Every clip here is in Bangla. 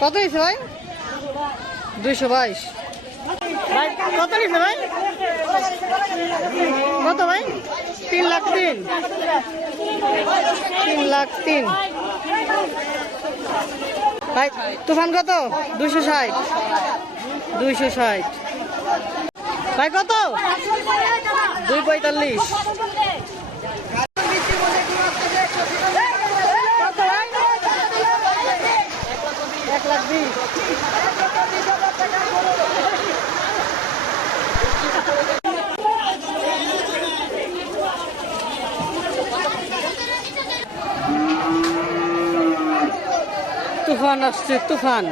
কত নিছে ভাই? দুইশো বাইশ। ভাই, কত নিছে ভাই? কত ভাই? তিন লাখ তিন। তিন লাখ তিন। ভাই, তুফান কত? দুইশো ষাট। দুইশো ষাট। ভাই, কত? দুই পঁয়তাল্লিশ। তুফান আসছে তুফান।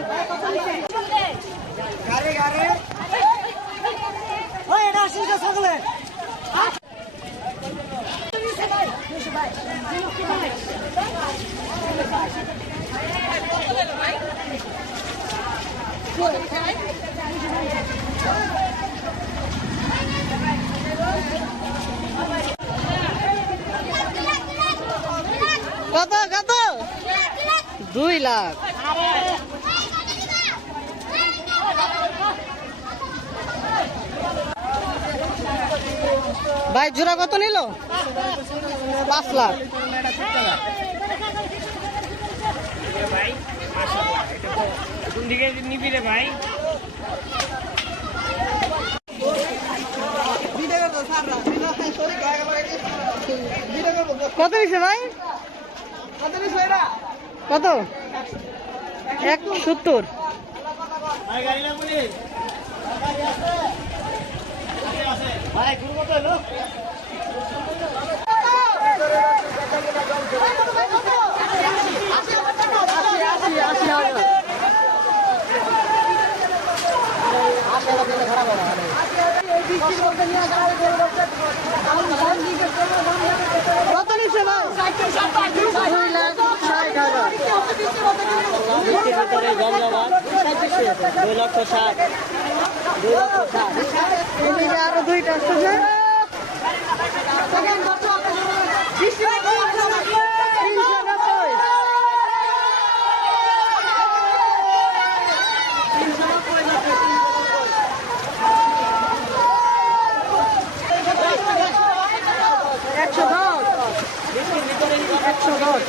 কত কত? দুই লাখ। ভাই জোড়া কত নিল? পাঁচ লাখ। কোন দিকে নিবি রে ভাই। কত নিছে ভাই? কত? এক সত্তর। ভাই কত নিছে ভাই দুই লাখ ষাট হাজার ভিতরে জমজমাট দুই লক্ষ ষাট। দুই লক্ষ ষাট। আরও দুইটা আসতেছে নব্বই একশো দশ। একশো দশ।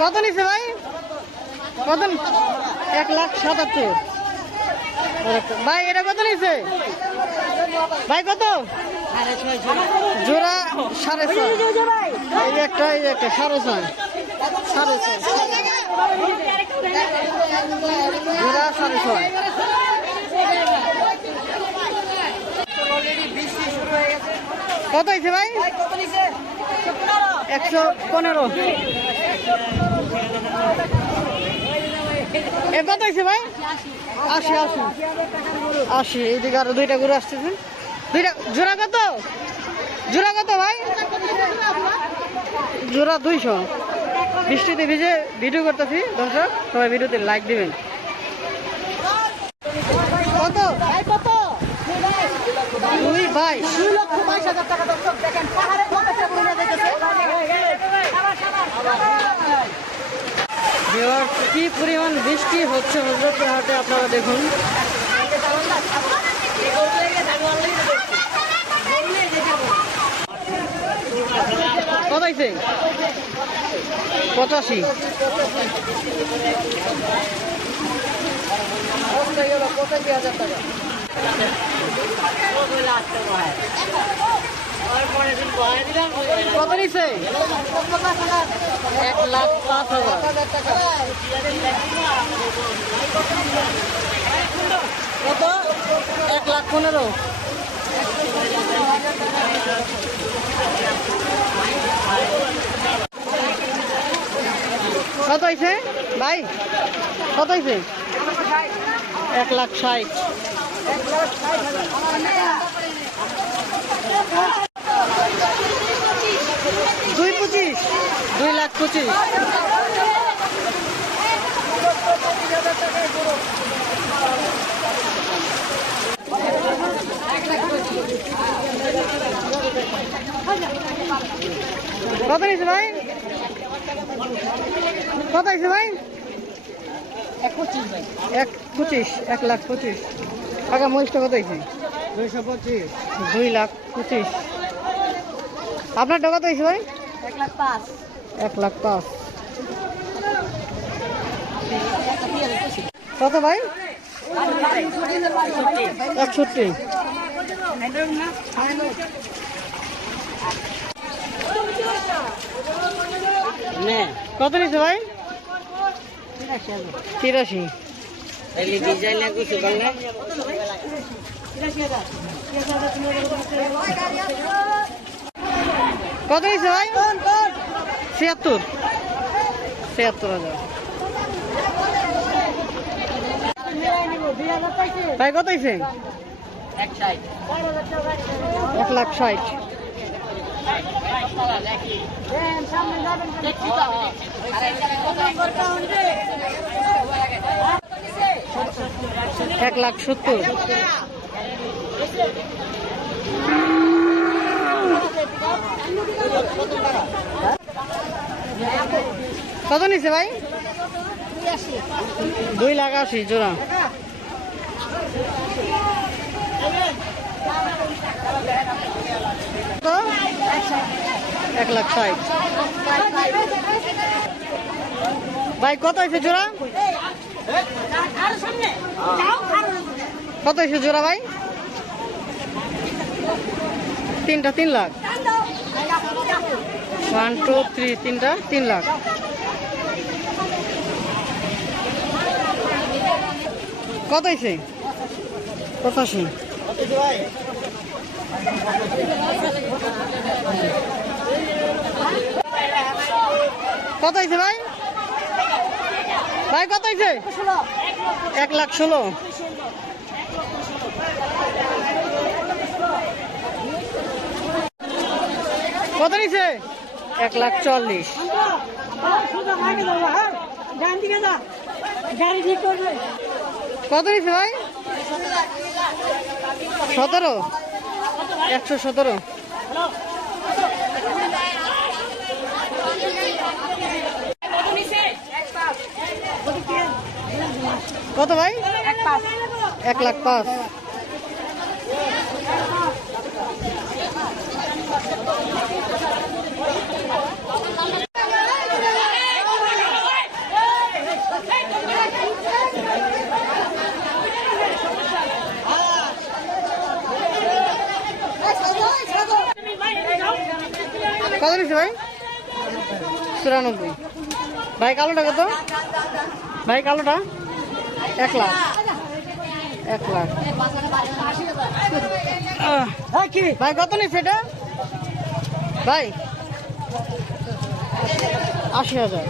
কত নিছে ভাই? কত এক লাখ সাতাত্তর। ভাই, এটা কত নিছে? ভাই, কত? জোড়া সাড়ে ছয়। একটা, এই একটা, সাড়ে ছয়। সাড়ে ছয়। জোড়া সাড়ে ছয়। কত হয়েছে ভাই? একশো পনেরো। এ কত হয়েছে ভাই? আশি আশি। আশি এইদিকে আরও দুইটা গরু আসতেছে। দুইটা জোড়া কত? জোড়া কত ভাই? জোড়া দুইশো। বৃষ্টিতে ভিজে ভিডিও করতেছি দর্শক সবাই ভিডিওতে লাইক দিবেন। কত? কত? দুই ভাই। দুই লক্ষ বাইশ হাজার টাকা দর্শক দেখেন পাহাড়ে কি পরিমাণ বৃষ্টি হচ্ছে হজরতপুর হাটে আপনারা দেখুন। পঁচাশি পঁচাশি। হাজার টাকা কত নিচ্ছে এক লাখ পাঁচ হাজার। কত? এক লাখ পনেরো। কত হয়েছে ভাই, কত হয়েছে এক লাখ ষাট। দুই পঁচিশ। দুই লাখ পঁচিশ। কত নিয়েছে ভাই? কত আছে ভাই? এক পঁচিশ এক লাখ পঁচিশ। টাকা মহিষটা কত হয়েছে? দুইশো পঁচিশ। দুই লাখ পঁচিশ। আপনারটা কত হয়েছে ভাই? এক লাখ পাঁচ। কত ভাই? একষট্টি। কত নিচ্ছে ভাই? তিরাশি। এলি কত নিচ্ছে ভাই? ছিয়াত্তর। ছিয়াত্তর হাজার। ভাই কত হয়েছে? এক এক লাখ ষাট। এক লাখ সত্তর। কত নিছে ভাই? দুই লাখ আশি, জোড়া? এক লাখ ষাট। ভাই, কত হয়েছে জোড়া? কত হয়েছে জোড়া ভাই? তিনটা তিন লাখ। ওয়ান টু থ্রি তিনটা তিন লাখ। কত হয়েছে পঁচাশি। কত হয়েছে ভাই? ভাই, কত হয়েছে এক লাখ ষোলো। কত নিছে এক লাখ চল্লিশ। কত নিছে ভাই? সতেরো? একশো সতেরো। কত ভাই? এক লাখ পাঁচ। নিচ্ছে ভাই? চুরানব্বই। ভাই কালোটা কত? ভাই কালোটা? এক লাখ। এক লাখ। ভাই কত নিচ্ছে এটা? ভাই আশি হাজার।